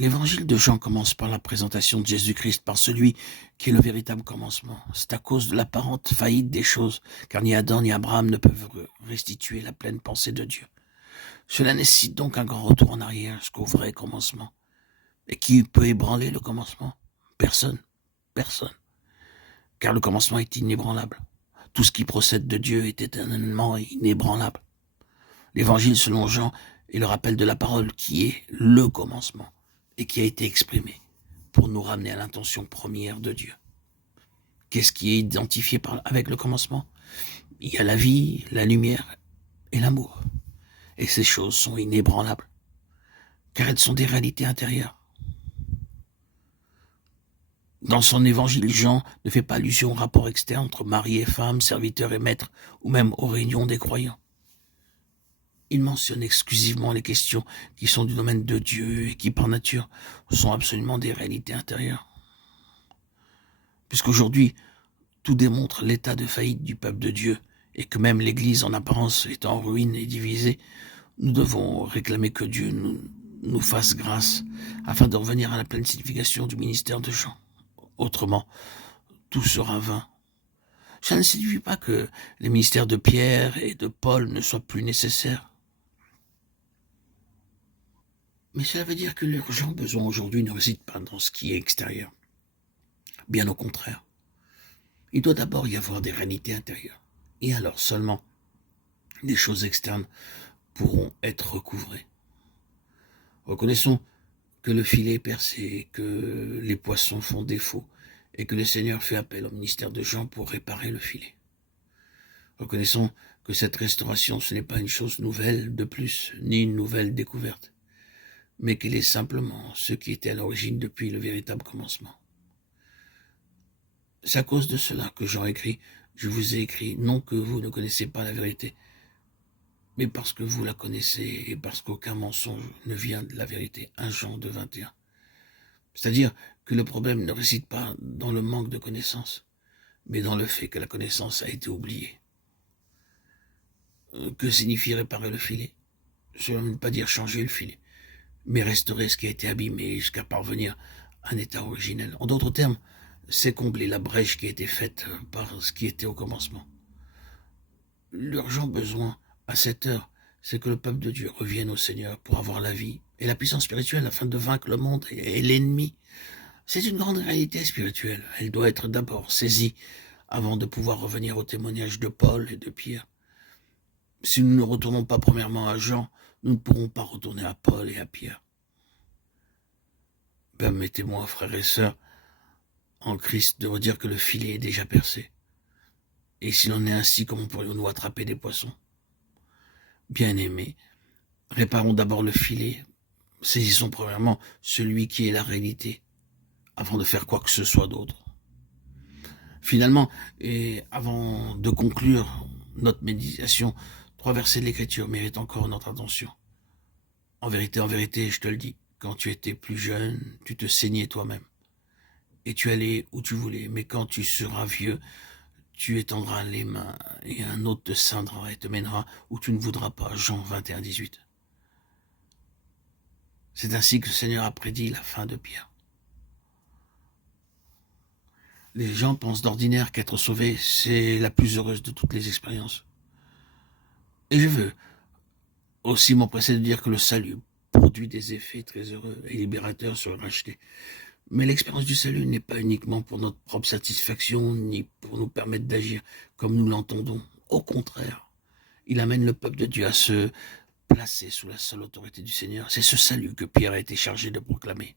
L'évangile de Jean commence par la présentation de Jésus-Christ, par celui qui est le véritable commencement. C'est à cause de l'apparente faillite des choses, car ni Adam ni Abraham ne peuvent restituer la pleine pensée de Dieu. Cela nécessite donc un grand retour en arrière jusqu'au vrai commencement. Et qui peut ébranler le commencement? Personne. Personne. Car le commencement est inébranlable. Tout ce qui procède de Dieu est éternellement inébranlable. L'évangile selon Jean est le rappel de la parole qui est le commencement et qui a été exprimé pour nous ramener à l'intention première de Dieu. Qu'est-ce qui est identifié avec le commencement? Il y a la vie, la lumière et l'amour. Et ces choses sont inébranlables, car elles sont des réalités intérieures. Dans son évangile, Jean ne fait pas allusion au rapport externe entre mari et femme, serviteur et maître, ou même aux réunions des croyants. Il mentionne exclusivement les questions qui sont du domaine de Dieu et qui, par nature, sont absolument des réalités intérieures. Puisqu'aujourd'hui, tout démontre l'état de faillite du peuple de Dieu et que même l'Église, en apparence, est en ruine et divisée, nous devons réclamer que Dieu nous fasse grâce afin de revenir à la pleine signification du ministère de Jean. Autrement, tout sera vain. Ça ne signifie pas que les ministères de Pierre et de Paul ne soient plus nécessaires. Mais cela veut dire que l'urgent besoin aujourd'hui ne réside pas dans ce qui est extérieur. Bien au contraire. Il doit d'abord y avoir des réalités intérieures. Et alors seulement, les choses externes pourront être recouvrées. Reconnaissons que le filet est percé, que les poissons font défaut, et que le Seigneur fait appel au ministère de Jean pour réparer le filet. Reconnaissons que cette restauration, ce n'est pas une chose nouvelle de plus, ni une nouvelle découverte, mais qu'elle est simplement ce qui était à l'origine depuis le véritable commencement. C'est à cause de cela que Jean écrit « Je vous ai écrit, non que vous ne connaissez pas la vérité, mais parce que vous la connaissez et parce qu'aucun mensonge ne vient de la vérité. » 1 Jean 2, 21. C'est-à-dire que le problème ne réside pas dans le manque de connaissance, mais dans le fait que la connaissance a été oubliée. Que signifie réparer le filet? Cela ne veut pas dire changer le filet, mais restaurer ce qui a été abîmé jusqu'à parvenir à un état originel. En d'autres termes, c'est combler la brèche qui a été faite par ce qui était au commencement. L'urgent besoin, à cette heure, c'est que le peuple de Dieu revienne au Seigneur pour avoir la vie et la puissance spirituelle afin de vaincre le monde et l'ennemi. C'est une grande réalité spirituelle. Elle doit être d'abord saisie avant de pouvoir revenir au témoignage de Paul et de Pierre. Si nous ne retournons pas premièrement à Jean, nous ne pourrons pas retourner à Paul et à Pierre. Permettez-moi, frères et sœurs, en Christ, de redire que le filet est déjà percé. Et s'il en est ainsi, comment pourrions-nous attraper des poissons? Bien-aimés, réparons d'abord le filet, saisissons premièrement celui qui est la réalité, avant de faire quoi que ce soit d'autre. Finalement, et avant de conclure notre méditation, 3 versets de l'Écriture méritent encore notre attention. En vérité, je te le dis, quand tu étais plus jeune, tu te saignais toi-même. Et tu allais où tu voulais, mais quand tu seras vieux, tu étendras les mains, et un autre te ceindra et te mènera où tu ne voudras pas. Jean 21, 18. C'est ainsi que le Seigneur a prédit la fin de Pierre. Les gens pensent d'ordinaire qu'être sauvé, c'est la plus heureuse de toutes les expériences. Et je veux aussi m'empresser de dire que le salut produit des effets très heureux et libérateurs sur le racheté. Mais l'expérience du salut n'est pas uniquement pour notre propre satisfaction, ni pour nous permettre d'agir comme nous l'entendons. Au contraire, il amène le peuple de Dieu à se placer sous la seule autorité du Seigneur. C'est ce salut que Pierre a été chargé de proclamer.